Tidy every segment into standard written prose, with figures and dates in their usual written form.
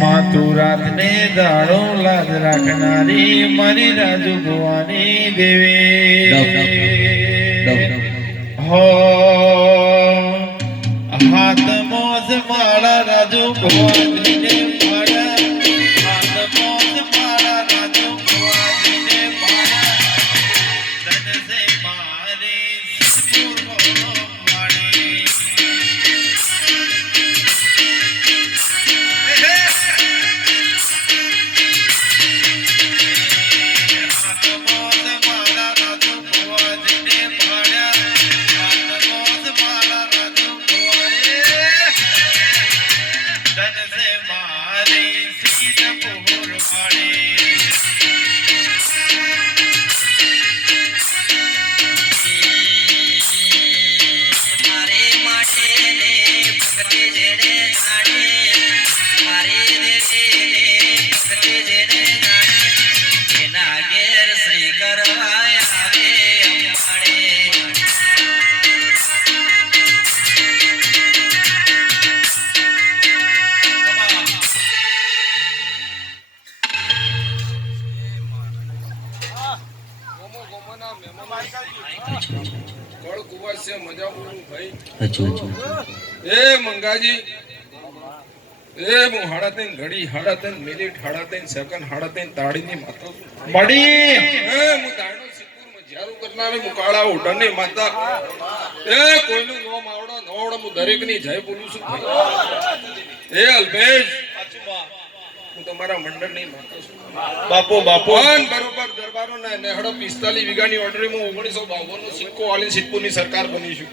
માતું રાતને દાડો લાજ રાખનારી મારી રાજુ ભવાની દેવી હો હાથ મોજ મારા રાજુ ભવાનીને મંગાજી એ હું હાડા ઘડી હાડા મિનિટ હાડા સેકન્ડ હાડા તાળીની માતા મડી એ હું દાણો સિકુર મજારું કરનારે મુકાળા ઓઢણની માતા એ કોઈનું નો માવડા નોવડા હું દરેકની જય બોલું છું એ અલ્પેશ હું તમારા મંડળની માતા છું બાપો બાપો બરોબર દરબારો ને નેહડો 45 વીઘાની ઓર્ડરમાં 1952 નો સિક્કો આલીન સિદ્ધપુરની સરકાર બની છું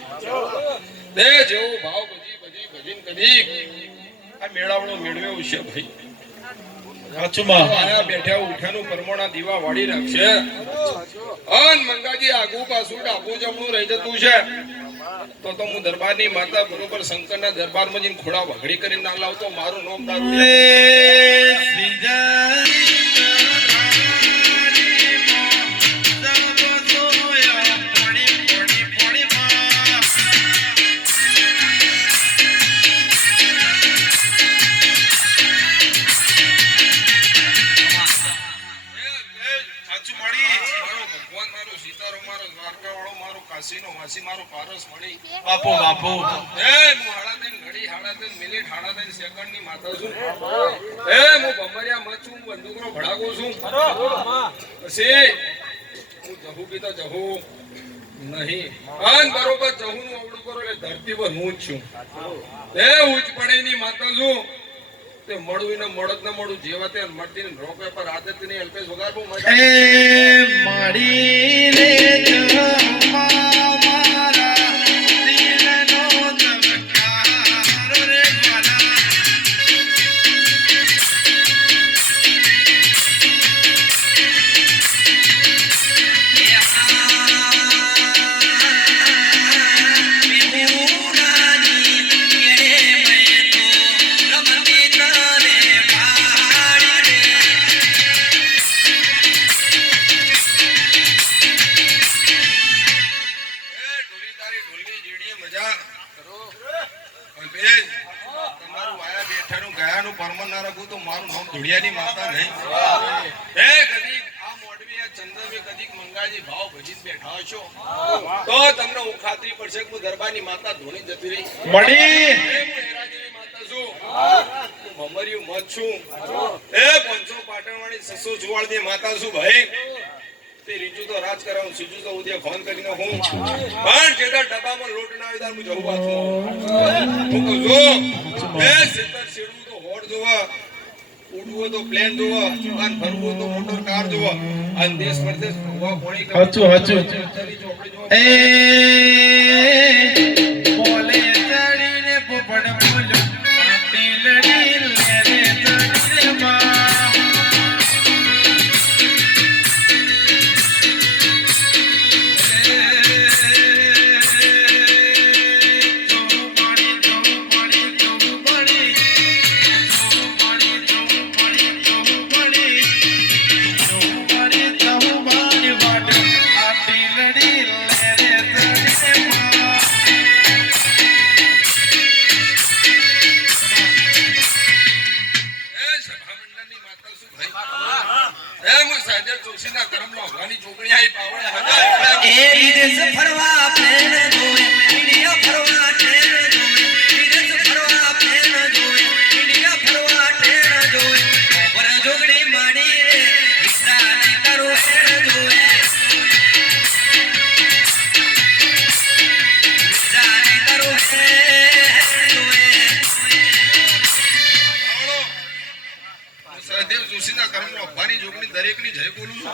દે જેવો ભાવ બજી ભજીન કદી આ મેળાવણો મેળવ્યો છે ભાઈ સાચુમાં આયા બેઠા ઉઠાનું પરમોણા દીવા વાળી રાખશે અન મંગાજી આગુ પાછું ડાબુ જમણું રહી જતું છે તો હું દરબારની માતા બરોબર શંકરના દરબારમાં જઈને ખોડા વઘડી કરીને ના લાવતો મારું નામ દારૂ બાપો બાપો એ હું હાડા ઘડી હાડા મિનિટ હાડા સેકન્ડ ની માતા છું એ હું બમરિયા મત છું બંદૂકનો ભડાકો છું પછી હું જહુ બી તો જહુ નહીં અન બરોબર જહુ નું અવડું કરો એટલે ધરતી પર હું જ છું એ ઉચ્ચ પડે ની માતા છું તે મળું ને મળત ન મળું જેવા તે મળતી ને રોકે પર આદત ની અલ્પેશ વગાર બહુ મજા એ માડી રે દરબારની માતા ધોની જતી રહી મડી માતા છું ભમરિયું મત છું એ 500 પાટણવાળી 600 જુવાળની માતા છું ભાઈ તે રીજુ તો રાજ કરાવું સીજુ તો ઉદય ફોન કરીને હું પણ જેડા ડબ્બામાં લોટ ના આવી હું જવું પાછું હું કહું છું એ સેતર શેડવું તો હોડ જોવા ઉડવો તો પ્લેન જોવા અને ફરવું તો મોટર કાર જોવા અને દેશ પરદેશ હવા પોણી હાચું એ બોલે ચડીને પોપડ બોલ્યો ટીલડી લેરે ચડીને માં એ હું સહદેવ જોશીના કર્મનો અભવાની ચોકડી આઈ પાવડે હજાર એ વિદેશ ફરવા પ્લેન જોવે ઇન્ડિયા ફરવા ટ્રેન જોવે વિદેશ ફરવા પ્લેન જોવે ઇન્ડિયા ફરવા ટ્રેન જોવે પર જોગડી માડી રે વિશ્રાને કરો શેર જોવે વિશ્રાને કરો શેર જોવે સહદેવ જોશીના કર્મનો અભવાની જોગણી દરેકની જય બોલું છું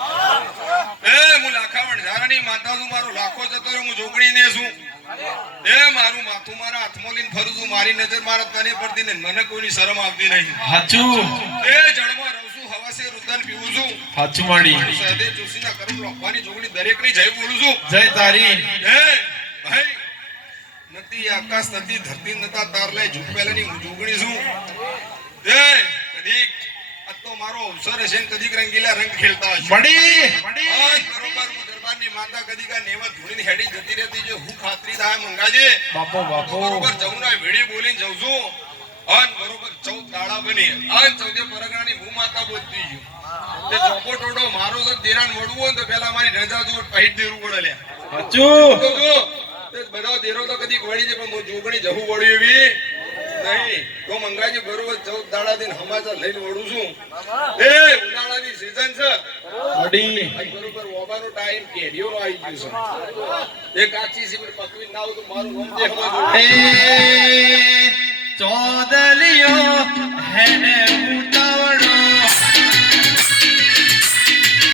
એ હું લાખાવણ ઝારાની માતા છું મારો લાખો જતો રહ્યો હું જોગણી ને છું એ મારું માથું મારા હાથમાં લઈને ફરું છું મારી નજર મારા તને પડતી ને મને કોઈની શરમ આવતી નહીં હાચું એ જળમાં રહું છું હવાસે રુદન પીવું છું હાચું માડી સહદેવ જોશીના કર્મનો અભવાની જોગણી દરેકની જય બોલું છું જય તારી એ ભાઈ નથી આકાશ નથી ધરતી નતા તાર લઈ ઝૂકપેલાની હું જોગણી છું એ કદીક આ તો મારો અવસર હશે ને કદીક રંગીલા રંગ ખેલતા હશે મડી આજ બરોબર હું દરબારની માતા કદીકા નેવત ધૂળીને હેડી જતી રહેતી જે હું ખાતરી થાય મંગાજે બાપો બાપો બરોબર જવું ના વેડી બોલીને જઉં છું અન બરોબર 14 દાડા બની અન 14 પરગણાની હું માતા બોલતી છું તે ચોપો ટોડો મારો જો દેરાન વડવું હોય તો પહેલા મારી રજા જો પહેટ દેરું પડે લે હાચું તો જો તે બધો દેરો તો કદી વળી છે પણ જોગણી જવું વળી એવી નહીં તો મંગાજી બરોબર 14 દાડા દિન સમાચાર લઈને વળું છું એ ઉનાળાની સીઝન છે મડી આઈ બરોબર ઓબાનો ટાઈમ કેરીઓનો આવી ગયો છે એ કાચી સીમર પકવી ના આવું તો મારું ગમ દે એ ચોદલિયો હેને ઉતા